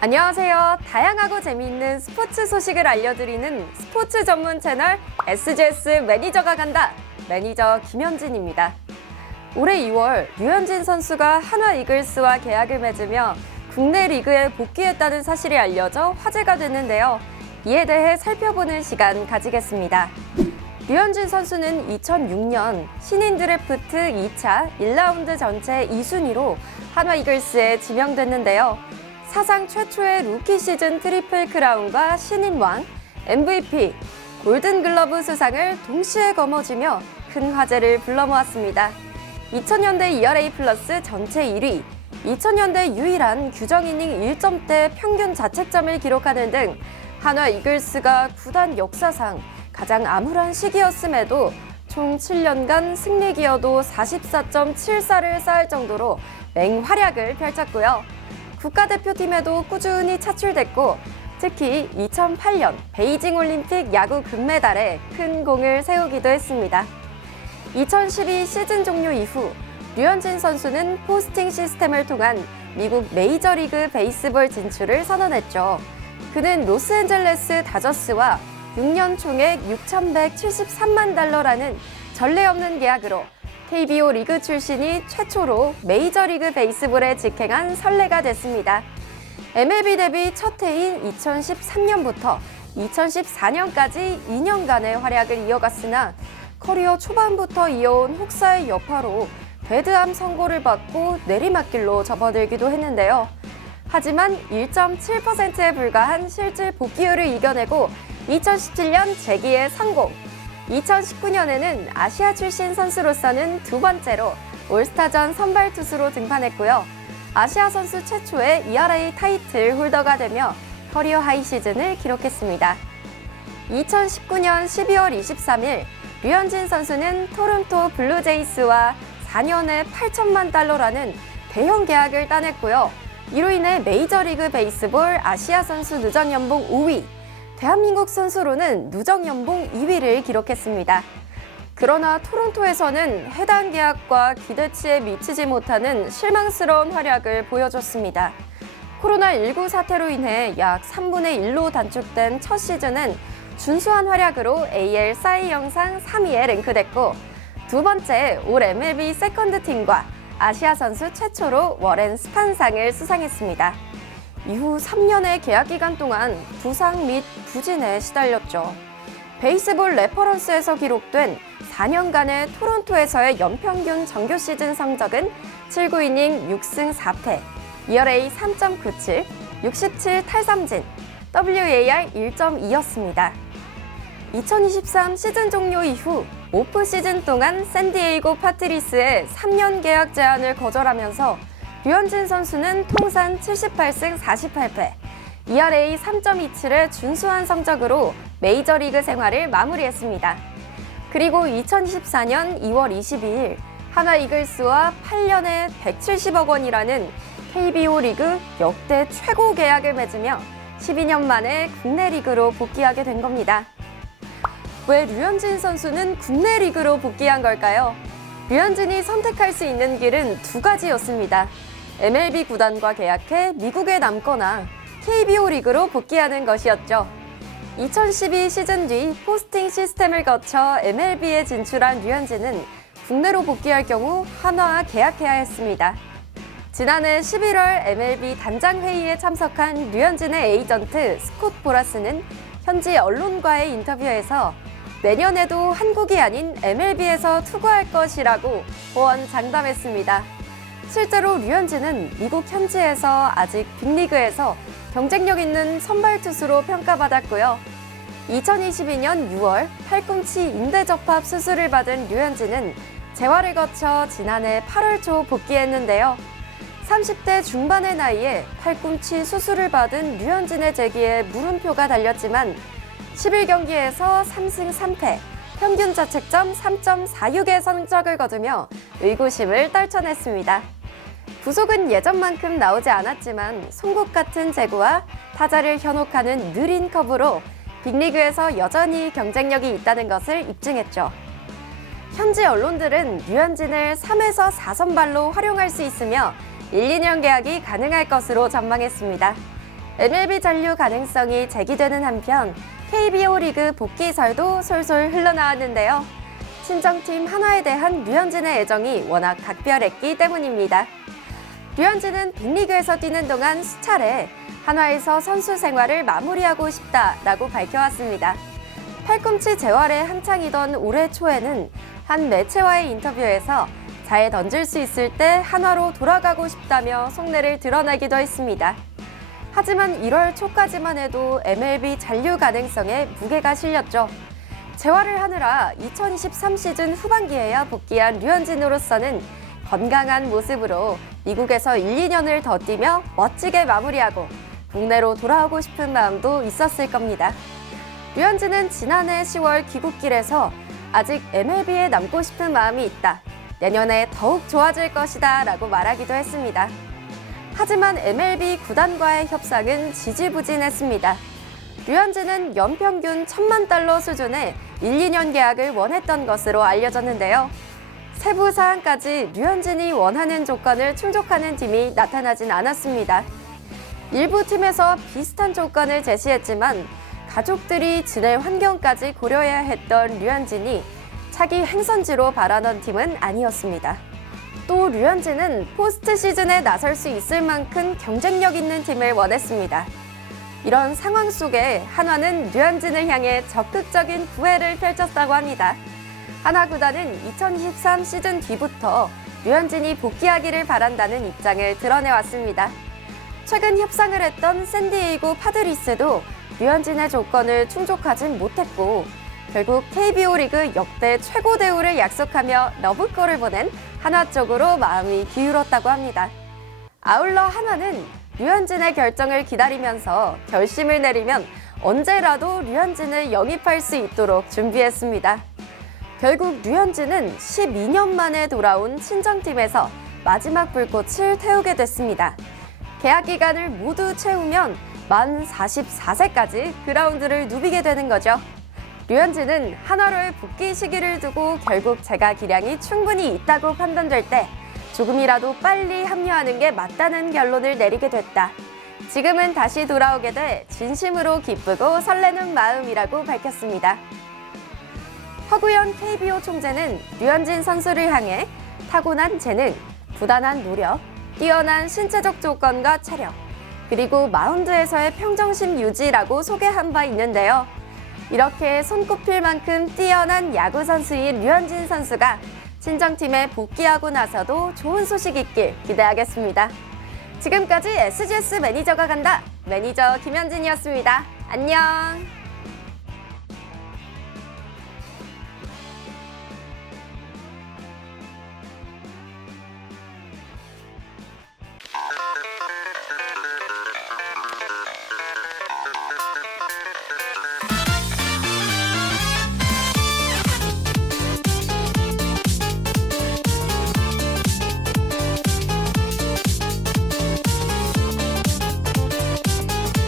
안녕하세요. 다양하고 재미있는 스포츠 소식을 알려드리는 스포츠 전문 채널 SGS 매니저가 간다. 매니저 김현진입니다. 올해 2월 류현진 선수가 한화 이글스와 계약을 맺으며 국내 리그에 복귀했다는 사실이 알려져 화제가 됐는데요. 이에 대해 살펴보는 시간 가지겠습니다. 류현진 선수는 2006년 신인 드래프트 2차 1라운드 전체 2순위로 한화 이글스에 지명됐는데요. 사상 최초의 루키 시즌 트리플 크라운과 신인왕, MVP, 골든글러브 수상을 동시에 거머쥐며 큰 화제를 불러모았습니다. 2000년대 ERA 플러스 전체 1위, 2000년대 유일한 규정 이닝 1점대 평균 자책점을 기록하는 등 한화 이글스가 구단 역사상 가장 암울한 시기였음에도 총 7년간 승리 기여도 44.74를 쌓을 정도로 맹활약을 펼쳤고요. 국가대표팀에도 꾸준히 차출됐고 특히 2008년 베이징 올림픽 야구 금메달에 큰 공을 세우기도 했습니다. 2012 시즌 종료 이후 류현진 선수는 포스팅 시스템을 통한 미국 메이저리그 베이스볼 진출을 선언했죠. 그는 로스앤젤레스 다저스와 6년 총액 6,173만 달러라는 전례 없는 계약으로 KBO 리그 출신이 최초로 메이저리그 베이스볼에 직행한 선례가 됐습니다. MLB 데뷔 첫 해인 2013년부터 2014년까지 2년간의 활약을 이어갔으나 커리어 초반부터 이어온 혹사의 여파로 데드암 선고를 받고 내리막길로 접어들기도 했는데요. 하지만 1.7%에 불과한 실질 복귀율을 이겨내고 2017년 재기에 성공! 2019년에는 아시아 출신 선수로서는 두 번째로 올스타전 선발 투수로 등판했고요. 아시아 선수 최초의 ERA 타이틀 홀더가 되며 커리어 하이 시즌을 기록했습니다. 2019년 12월 23일 류현진 선수는 토론토 블루제이스와 4년에 8천만 달러라는 대형 계약을 따냈고요. 이로 인해 메이저리그 베이스볼 아시아 선수 누적 연봉 5위, 대한민국 선수로는 누적 연봉 2위를 기록했습니다. 그러나 토론토에서는 해당 계약과 기대치에 미치지 못하는 실망스러운 활약을 보여줬습니다. 코로나19 사태로 인해 약 3분의 1로 단축된 첫 시즌은 준수한 활약으로 AL 싸이 영상 3위에 랭크됐고 두 번째 올 MLB 세컨드 팀과 아시아 선수 최초로 워렌 스판상을 수상했습니다. 이후 3년의 계약 기간 동안 부상 및 부진에 시달렸죠. 베이스볼 레퍼런스에서 기록된 4년간의 토론토에서의 연평균 정규 시즌 성적은 7구이닝 6승 4패, ERA 3.97, 67 탈삼진, WAR 1.2였습니다. 2023 시즌 종료 이후 오프 시즌 동안 샌디에이고 파트리스의 3년 계약 제한을 거절하면서 류현진 선수는 통산 78승 48패, ERA 3.27의 준수한 성적으로 메이저리그 생활을 마무리했습니다. 그리고 2024년 2월 22일 한화 이글스와 8년에 170억 원이라는 KBO 리그 역대 최고 계약을 맺으며 12년 만에 국내 리그로 복귀하게 된 겁니다. 왜 류현진 선수는 국내 리그로 복귀한 걸까요? 류현진이 선택할 수 있는 길은 두 가지였습니다. MLB 구단과 계약해 미국에 남거나 KBO 리그로 복귀하는 것이었죠. 2012 시즌 뒤 포스팅 시스템을 거쳐 MLB에 진출한 류현진은 국내로 복귀할 경우 한화와 계약해야 했습니다. 지난해 11월 MLB 단장 회의에 참석한 류현진의 에이전트 스콧 보라스는 현지 언론과의 인터뷰에서 내년에도 한국이 아닌 MLB에서 투구할 것이라고 호언장담했습니다. 실제로 류현진은 미국 현지에서 아직 빅리그에서 경쟁력 있는 선발 투수로 평가받았고요. 2022년 6월 팔꿈치 인대 접합 수술을 받은 류현진은 재활을 거쳐 지난해 8월 초 복귀했는데요. 30대 중반의 나이에 팔꿈치 수술을 받은 류현진의 재기에 물음표가 달렸지만 11경기에서 3승 3패, 평균 자책점 3.46의 성적을 거두며 의구심을 떨쳐냈습니다. 부속은 예전만큼 나오지 않았지만 송곳 같은 제구와 타자를 현혹하는 느린 커브로 빅리그에서 여전히 경쟁력이 있다는 것을 입증했죠. 현지 언론들은 류현진을 3에서 4선발로 활용할 수 있으며 1, 2년 계약이 가능할 것으로 전망했습니다. MLB 잔류 가능성이 제기되는 한편 KBO 리그 복귀설도 솔솔 흘러나왔는데요. 친정팀 한화에 대한 류현진의 애정이 워낙 각별했기 때문입니다. 류현진은 빅리그에서 뛰는 동안 수차례 한화에서 선수 생활을 마무리하고 싶다라고 밝혀왔습니다. 팔꿈치 재활에 한창이던 올해 초에는 한 매체와의 인터뷰에서 잘 던질 수 있을 때 한화로 돌아가고 싶다며 속내를 드러내기도 했습니다. 하지만 1월 초까지만 해도 MLB 잔류 가능성에 무게가 실렸죠. 재활을 하느라 2023 시즌 후반기에야 복귀한 류현진으로서는 건강한 모습으로 미국에서 1, 2년을 더 뛰며 멋지게 마무리하고 국내로 돌아오고 싶은 마음도 있었을 겁니다. 류현진은 지난해 10월 귀국길에서 아직 MLB에 남고 싶은 마음이 있다. 내년에 더욱 좋아질 것이다 라고 말하기도 했습니다. 하지만 MLB 구단과의 협상은 지지부진했습니다. 류현진은 연평균 1,000만 달러 수준의 1, 2년 계약을 원했던 것으로 알려졌는데요. 세부 사항까지 류현진이 원하는 조건을 충족하는 팀이 나타나진 않았습니다. 일부 팀에서 비슷한 조건을 제시했지만 가족들이 지낼 환경까지 고려해야 했던 류현진이 차기 행선지로 바라던 팀은 아니었습니다. 또 류현진은 포스트 시즌에 나설 수 있을 만큼 경쟁력 있는 팀을 원했습니다. 이런 상황 속에 한화는 류현진을 향해 적극적인 구애를 펼쳤다고 합니다. 한화 구단은 2023 시즌 뒤부터 류현진이 복귀하기를 바란다는 입장을 드러내왔습니다. 최근 협상을 했던 샌디에이고 파드리스도 류현진의 조건을 충족하진 못했고 결국 KBO 리그 역대 최고 대우를 약속하며 러브콜을 보낸 한화 쪽으로 마음이 기울었다고 합니다. 아울러 한화는 류현진의 결정을 기다리면서 결심을 내리면 언제라도 류현진을 영입할 수 있도록 준비했습니다. 결국 류현진은 12년 만에 돌아온 친정팀에서 마지막 불꽃을 태우게 됐습니다. 계약 기간을 모두 채우면 만 44세까지 그라운드를 누비게 되는 거죠. 류현진은 한화로의 복귀 시기를 두고 결국 제가 기량이 충분히 있다고 판단될 때 조금이라도 빨리 합류하는 게 맞다는 결론을 내리게 됐다. 지금은 다시 돌아오게 돼 진심으로 기쁘고 설레는 마음이라고 밝혔습니다. 허구현 KBO 총재는 류현진 선수를 향해 타고난 재능, 부단한 노력, 뛰어난 신체적 조건과 체력, 그리고 마운드에서의 평정심 유지라고 소개한 바 있는데요. 이렇게 손꼽힐 만큼 뛰어난 야구 선수인 류현진 선수가 친정팀에 복귀하고 나서도 좋은 소식 있길 기대하겠습니다. 지금까지 SGS 매니저가 간다. 매니저 김현진이었습니다. 안녕.